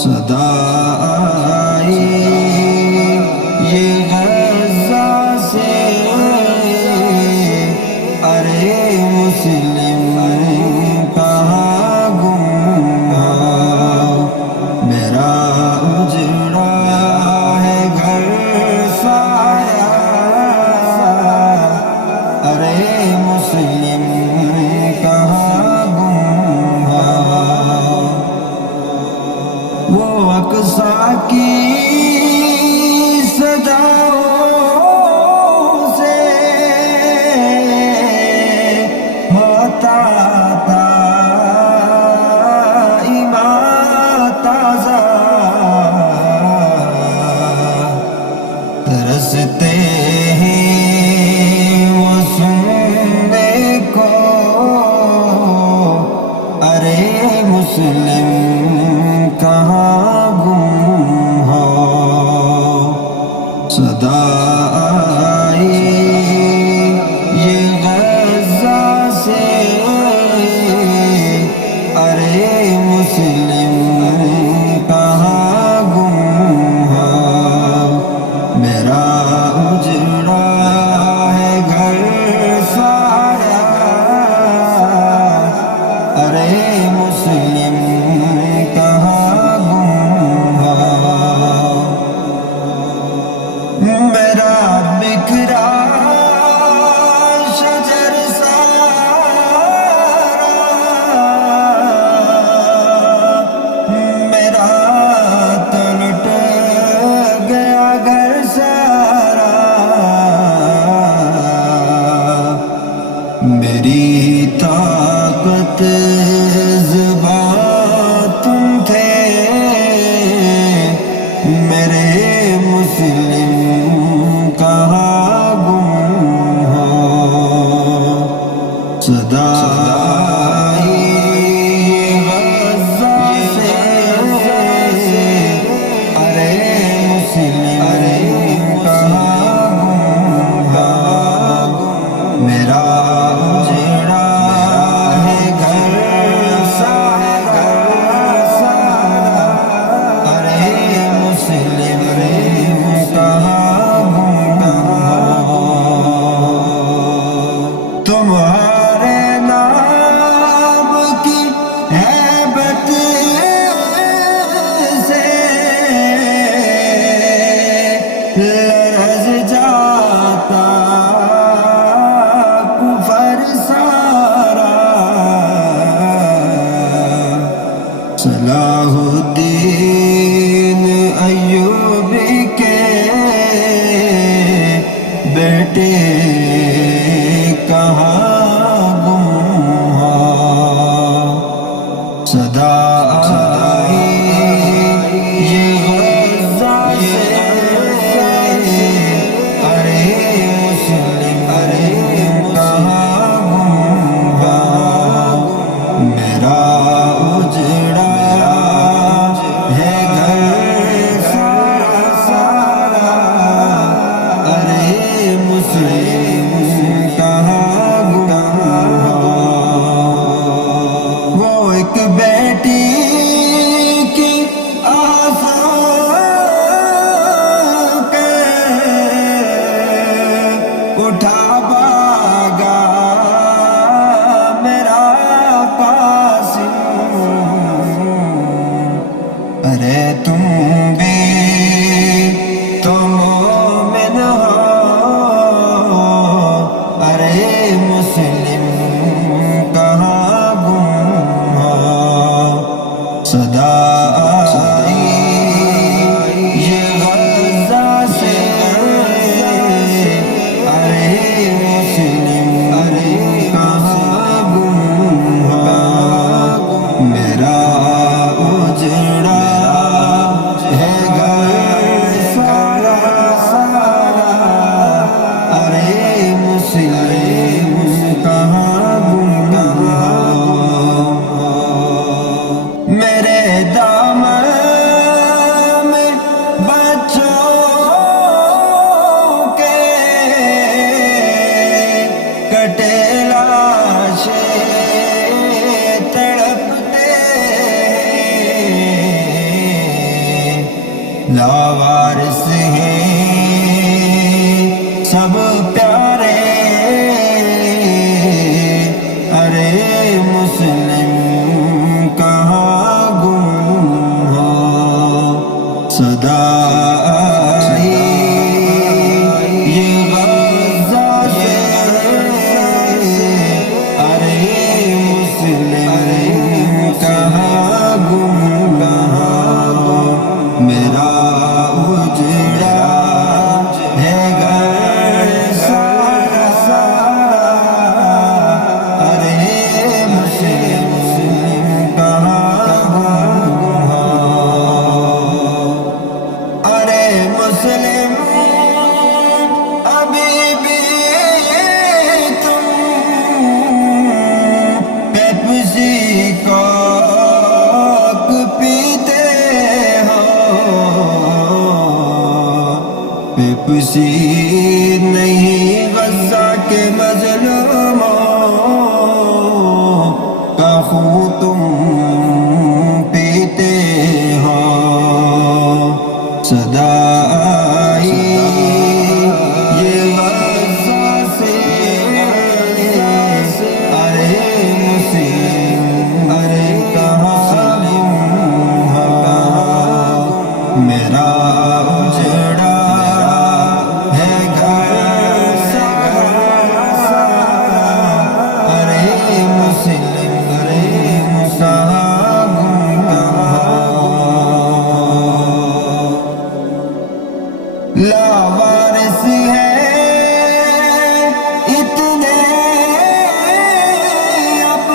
صدا آئی یہ غزہ سے، ارے مسلم کہاں گم ہو، میرا اجڑا ہے گھر سایہ، ارے مسلم کہاں گم ہو، وہ اقصیٰ کی صداؤں سے ہوتا تھا ایمان تازہ، ترستے ہیں وہ سننے کو، ارے مسلم کہاں گم ہو، صدا آئی یہ غزہ سے، ارے مسلم کہاں گم ہو، میرا اجڑا ہے گھر سارا، ارے مسلم کہاں گم ہو، میرا بکھرا شجر سارا، میرا تلٹ گیا گھر سارا، میری طاقت زبان تم تھے، میرے مسلم کہاں گم ہو، صدا آئی غزہ سے، ارے مسلم کہاں گم ہو، میرا اجڑا ہے گھر سارا، ارے مسلم کہاں گم ہو، تمہارے نام کی ہیبت سے لرز جاتا کفر سارا، صلاح الدین ایوبی کے بیٹے کہاں گم ہو، صدا آئی یہ غزہ سے، ارے مسلم کہاں گم ہو، میرا اجڑا ہے گھر سارا، ارے مسلم کہاں گم ہو، وہ ایک بیٹی کی آساں کے اٹھا بھاگا میرا قاسم، ارے تم بھی تو مومن ہو، ارے مسلم کہاں گم ہو، صدا آئی یہ غزہ سے، ارے مسلم کہاں گم ہو، میرا اجڑا ہے گھر سارا، ارے مسلم کہاں گم ہو، میرے دامن लावारिस हैं सब प्यारे, अरे मुस्लिम कहाँ गुम हो, सदा आई ये गज़ा से, अरे मुस्लिम कहाँ गुम हो, मेरा उजड़ा है घर सारा, अरे मुस्लिम कहाँ गुम हो, अरे मुस्लिम अभी भी तुम पेप्सी कोक पीते हो, पेप्सी नहीं गज़ा के मज़लूमों का खून तुम पीते हो, सदा आई ये गज़ा से, अरे मुस्लिम अरे कहाँ हो, मेरा उजड़ा है घर सारा, अरे मुस्लिम अरे कहाँ गुम हो, लावारिस है इतने अब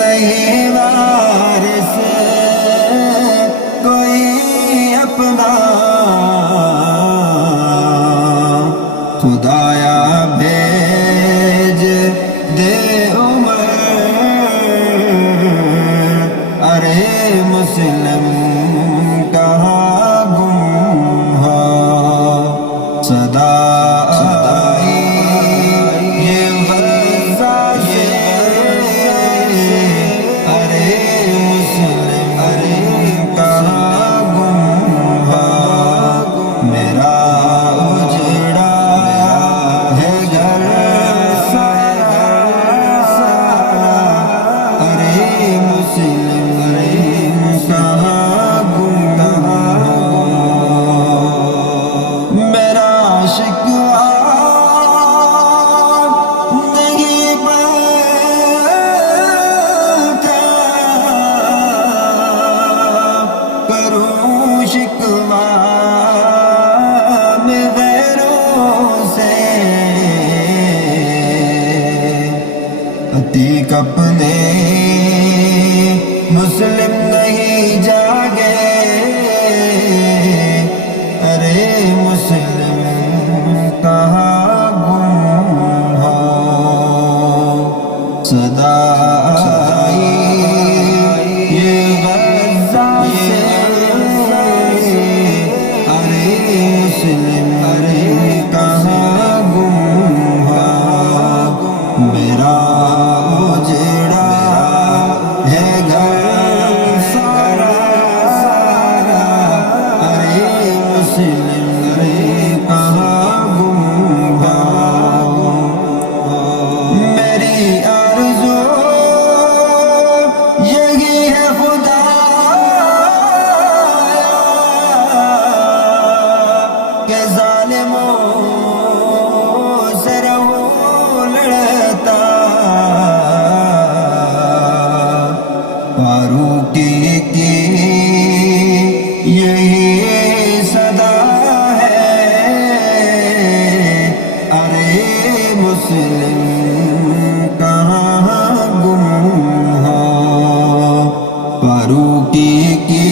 नहीं वारिस कोई अपना, खुदाया भेज दे उमर, अरे मुस्लिम कहाँ गुम हो, सदा आई ये गज़ा से, अरे मुस्लिम अरे कहाँ गुम हो, मेरा उजड़ा है घर सारा, अरे मुस्लिम अरे कहाँ गुम हो, मेरा शिकवा नहीं बनता, करूं शिकवा मैं गैरों से, अतीक अपने मुस्लिम नहीं जागे, अरे मुस्लिम कहाँ गुम हो, सदा आई ये गज़ा से, अरे मुस्लिम अरे कहाँ गुम हो, मेरा उजड़ा है घर सारा, अरे मुस्लिम अरे कहाँ गुम हो, मेरी आरज़ू यही है खुदाया कि ज़ालिमों से रहूं लड़ता, फारूकी की यही सदा है, अरे मुस्लिम कहाँ गुम हो, फारूकी की